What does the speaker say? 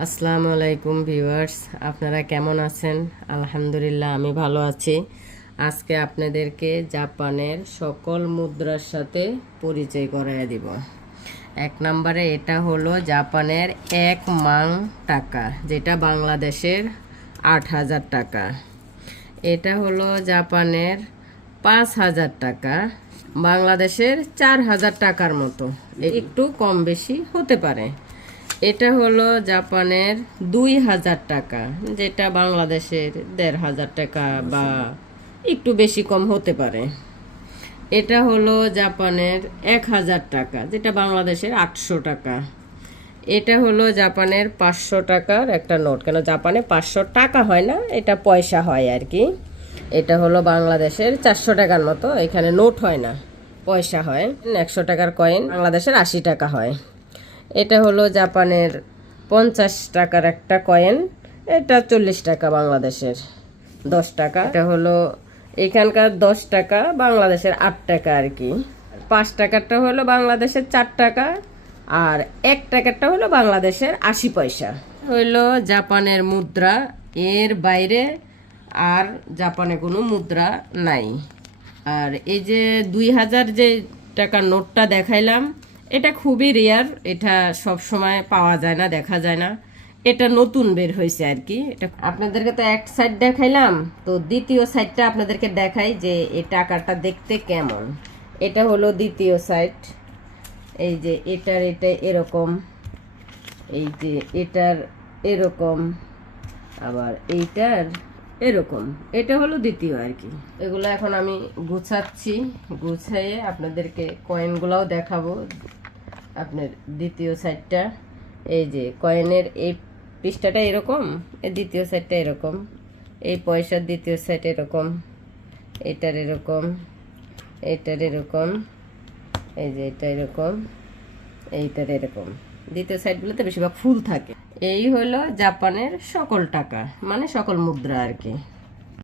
আসসালামু আলাইকুম ভিউয়ার্স, আপনারা কেমন আছেন? আলহামদুলিল্লাহ, আমি ভালো আছি। আজকে আপনাদেরকে জাপানের সকল মুদ্রার সাথে পরিচয় করাইয়া দিব। এক নম্বরে এটা হলো জাপানের এক মাং টাকা, যেটা বাংলাদেশের আট হাজার টাকা। এটা হলো জাপানের পাঁচ হাজার টাকা, বাংলাদেশের চার হাজার টাকার মতো। একটু কম বেশি হতে পারে। এটা হলো জাপানের দুই হাজার টাকা, যেটা বাংলাদেশের দেড় হাজার টাকা বা একটু বেশি কম হতে পারে। এটা হলো জাপানের এক হাজার টাকা, যেটা বাংলাদেশের আটশো টাকা। এটা হলো জাপানের পাঁচশো টাকার একটা নোট, কেন জাপানে পাঁচশো টাকা হয় না, এটা পয়সা হয় আর কি। এটা হলো বাংলাদেশের চারশো টাকার মতো, এখানে নোট হয় না, পয়সা হয়। একশো টাকার কয়েন বাংলাদেশের আশি টাকা হয়। এটা হলো জাপানের পঞ্চাশ টাকার একটা কয়েন। এটা চল্লিশ টাকা বাংলাদেশের, দশ টাকা। এটা হলো এখানকার দশ টাকা, বাংলাদেশের আট টাকা আর কি। পাঁচ টাকারটা হলো বাংলাদেশের চার টাকা আর এক টাকারটা হলো বাংলাদেশের আশি পয়সা। হইল জাপানের মুদ্রা, এর বাইরে আর জাপানে কোনো মুদ্রা নাই। আর এই যে দুই হাজার যে টাকার নোটটা দেখাইলাম এটা খুবই রেয়ার এটা সব সময় পাওয়া যায় না, দেখা যায় না। এটা নতুন বের হয়েছে আর কি। এটা আপনাদেরকে তো এক সাইড দেখাইলাম, তো দ্বিতীয় সাইডটা আপনাদেরকে দেখাই যে এই টাকাটা দেখতে কেমন। এটা হলো দ্বিতীয় সাইড এই যে এটার এটা এরকম, এই যে এটার এরকম, আবার এইটার এরকম। এটা হলো দ্বিতীয় আর কি। এগুলো এখন আমি গুছাচ্ছি, গুছাইয়ে আপনাদেরকে কয়েনগুলোও দেখাবো। আপনার দ্বিতীয় সাইডটা এই যে কয়েনের এই পৃষ্ঠাটা এরকম দ্বিতীয় সাইডটা এরকম, এই পয়সার দ্বিতীয় সাইড এরকম, এটার এরকম এটার এরকম, এই যে এটা এরকম, এইটার এরকম। দ্বিতীয় সাইডগুলোতে বেশিরভাগ ফুল থাকে। এই হলো জাপানের সকল টাকা মানে সকল মুদ্রা আর কি।